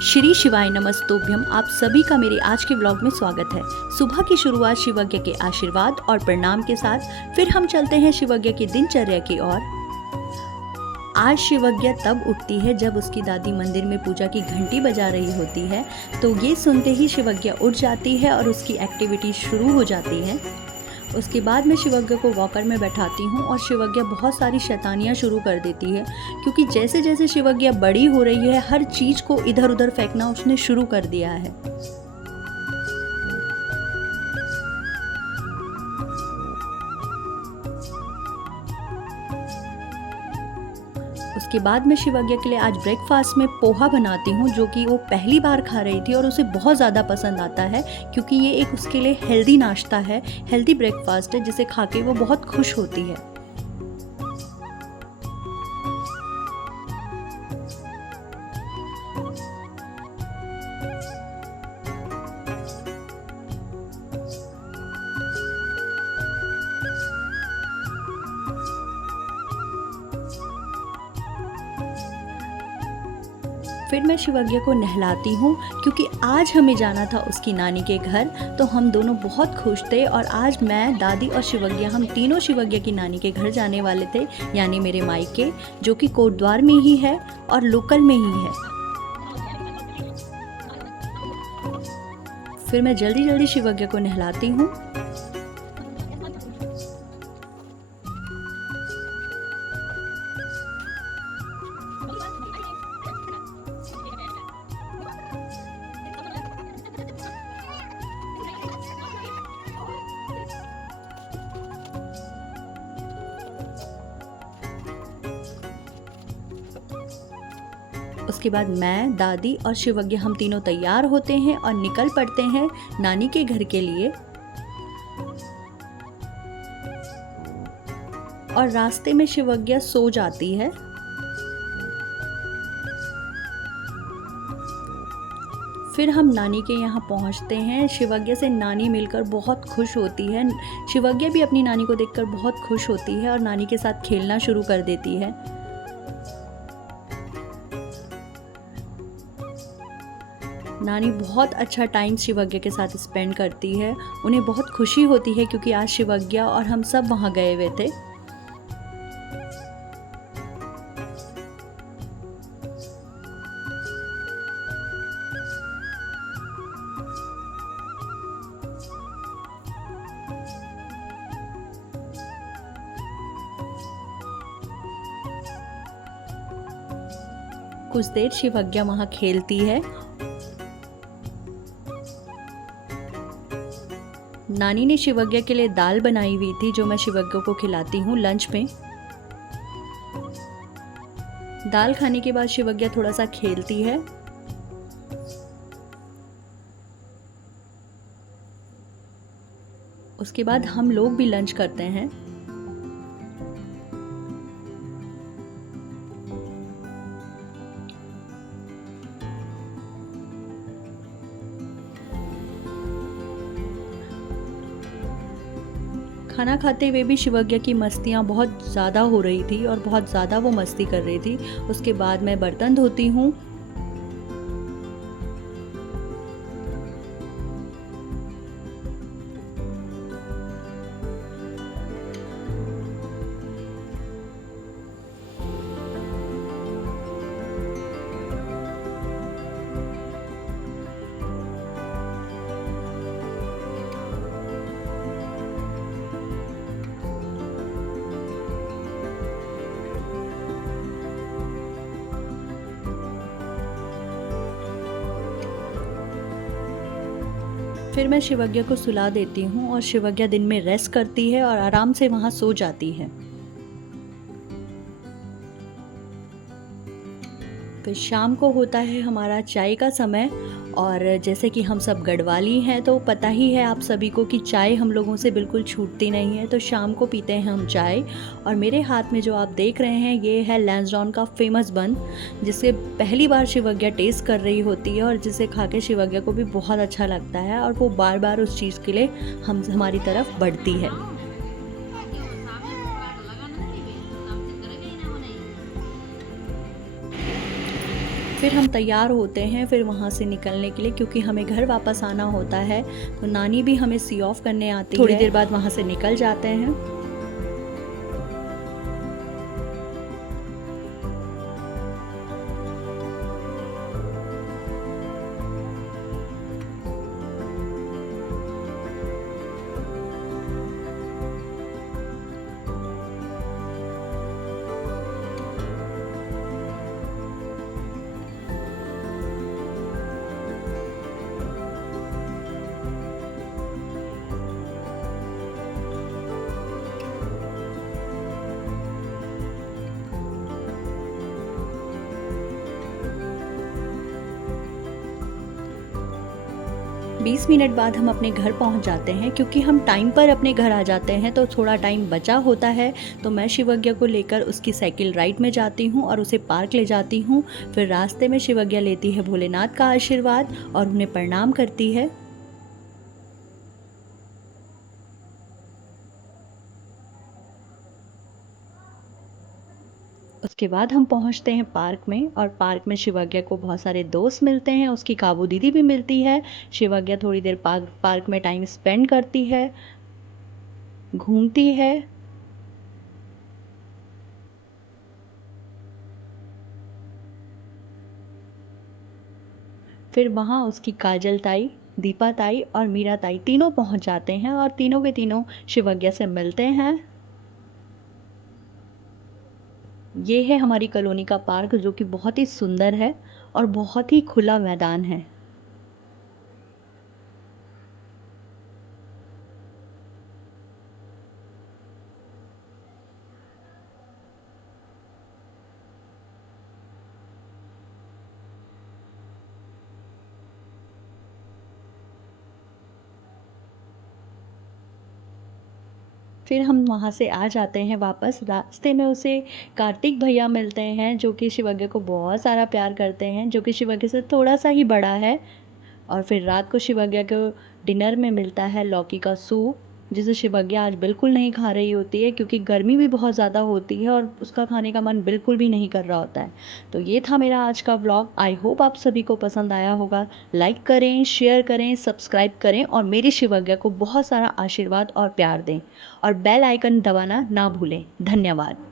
श्री शिवाय नमस्तोभ्यम। आप सभी का मेरे आज के व्लॉग में स्वागत है। सुबह की शुरुआत शिवज्ञ के आशीर्वाद और प्रणाम के साथ फिर हम चलते हैं शिवज्ञ की दिनचर्या की ओर। आज शिवज्ञ तब उठती है जब उसकी दादी मंदिर में पूजा की घंटी बजा रही होती है, तो ये सुनते ही शिवज्ञ उठ जाती है और उसकी एक्टिविटी शुरू हो जाती है। उसके बाद मैं शिवज्ञ को वॉकर में बैठाती हूँ और शिवज्ञ बहुत सारी शैतानियाँ शुरू कर देती है, क्योंकि जैसे जैसे शिवज्ञ बड़ी हो रही है हर चीज़ को इधर उधर फेंकना उसने शुरू कर दिया है। उसके बाद मैं शिवज्ञ के लिए आज ब्रेकफास्ट में पोहा बनाती हूँ, जो कि वो पहली बार खा रही थी और उसे बहुत ज़्यादा पसंद आता है, क्योंकि ये एक उसके लिए हेल्दी नाश्ता है, हेल्दी ब्रेकफास्ट है, जिसे खा के वो बहुत खुश होती है। फिर मैं शिवज्ञ को नहलाती हूँ, क्योंकि आज हमें जाना था उसकी नानी के घर, तो हम दोनों बहुत खुश थे और आज मैं, दादी और शिवज्ञ हम तीनों शिवज्ञ की नानी के घर जाने वाले थे, यानी मेरे मायके, जो कि कोटद्वार में ही है और लोकल में ही है। फिर मैं जल्दी जल्दी शिवज्ञ को नहलाती हूँ। उसके बाद मैं, दादी और शिवज्ञ हम तीनों तैयार होते हैं और निकल पड़ते हैं नानी के घर के लिए। और रास्ते में शिवज्ञ सो जाती है। फिर हम नानी के यहाँ पहुँचते हैं। शिवज्ञ से नानी मिलकर बहुत खुश होती है। शिवज्ञ भी अपनी नानी को देखकर बहुत खुश होती है और नानी के साथ खेलना शुरू कर देती है। नानी बहुत अच्छा टाइम शिवज्ञ के साथ स्पेंड करती है। उन्हें बहुत खुशी होती है, क्योंकि आज शिवज्ञ और हम सब वहाँ गए हुए थे। कुछ देर शिवज्ञ वहाँ खेलती है। नानी ने शिवज्ञ के लिए दाल बनाई हुई थी, जो मैं शिवज्ञ को खिलाती हूँ लंच में। दाल खाने के बाद शिवज्ञ थोड़ा सा खेलती है। उसके बाद हम लोग भी लंच करते हैं। खाना खाते हुए भी शिवज्ञ की मस्तियाँ बहुत ज़्यादा हो रही थी और बहुत ज़्यादा वो मस्ती कर रही थी। उसके बाद मैं बर्तन धोती हूँ। फिर मैं शिवज्ञ को सुला देती हूँ और शिवज्ञ दिन में रेस्ट करती है और आराम से वहाँ सो जाती है। फिर शाम को होता है हमारा चाय का समय, और जैसे कि हम सब गढ़वाली हैं तो पता ही है आप सभी को कि चाय हम लोगों से बिल्कुल छूटती नहीं है। तो शाम को पीते हैं हम चाय, और मेरे हाथ में जो आप देख रहे हैं ये है लैंसडाउन का फेमस बन, जिसे पहली बार शिवज्ञ टेस्ट कर रही होती है और जिसे खा के शिवज्ञ को भी बहुत अच्छा लगता है और वो बार बार उस चीज़ के लिए हमारी तरफ बढ़ती है। फिर हम तैयार होते हैं फिर वहाँ से निकलने के लिए, क्योंकि हमें घर वापस आना होता है। तो नानी भी हमें सी ऑफ करने आती है। थोड़ी देर बाद वहाँ से निकल जाते हैं। 20 मिनट बाद हम अपने घर पहुंच जाते हैं, क्योंकि हम टाइम पर अपने घर आ जाते हैं तो थोड़ा टाइम बचा होता है। तो मैं शिवज्ञा को लेकर उसकी साइकिल राइड में जाती हूं और उसे पार्क ले जाती हूं। फिर रास्ते में शिवज्ञा लेती है भोलेनाथ का आशीर्वाद और उन्हें प्रणाम करती है। उसके बाद हम पहुंचते हैं पार्क में, और पार्क में शिवज्ञा को बहुत सारे दोस्त मिलते हैं, उसकी काबू दीदी भी मिलती है। शिवज्ञा थोड़ी देर पार्क में टाइम स्पेंड करती है, घूमती है। फिर वहाँ उसकी काजल ताई, दीपा ताई और मीरा ताई तीनों पहुँच जाते हैं और तीनों के तीनों शिवज्ञा से मिलते हैं। ये है हमारी कॉलोनी का पार्क, जो कि बहुत ही सुंदर है और बहुत ही खुला मैदान है। फिर हम वहाँ से आ जाते हैं वापस। रास्ते में उसे कार्तिक भैया मिलते हैं, जो कि शिवज्ञा को बहुत सारा प्यार करते हैं, जो कि शिवज्ञा से थोड़ा सा ही बड़ा है। और फिर रात को शिवज्ञा को डिनर में मिलता है लौकी का सूप, जिसे शिवज्ञा आज बिल्कुल नहीं खा रही होती है, क्योंकि गर्मी भी बहुत ज़्यादा होती है और उसका खाने का मन बिल्कुल भी नहीं कर रहा होता है। तो ये था मेरा आज का व्लॉग। आई होप आप सभी को पसंद आया होगा। लाइक करें, शेयर करें, सब्सक्राइब करें और मेरी शिवज्ञा को बहुत सारा आशीर्वाद और प्यार दें, और बेल आइकन दबाना ना भूलें। धन्यवाद।